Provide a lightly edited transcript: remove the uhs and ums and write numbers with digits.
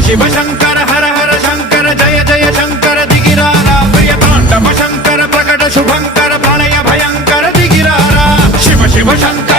शिव शंकर हर हर शंकर जय जय शंकर दिगिरारा प्रिय तांडव शंकर प्रकट शुभंकर प्रलय भयंकर दिगिरारा शिव शिव शंकर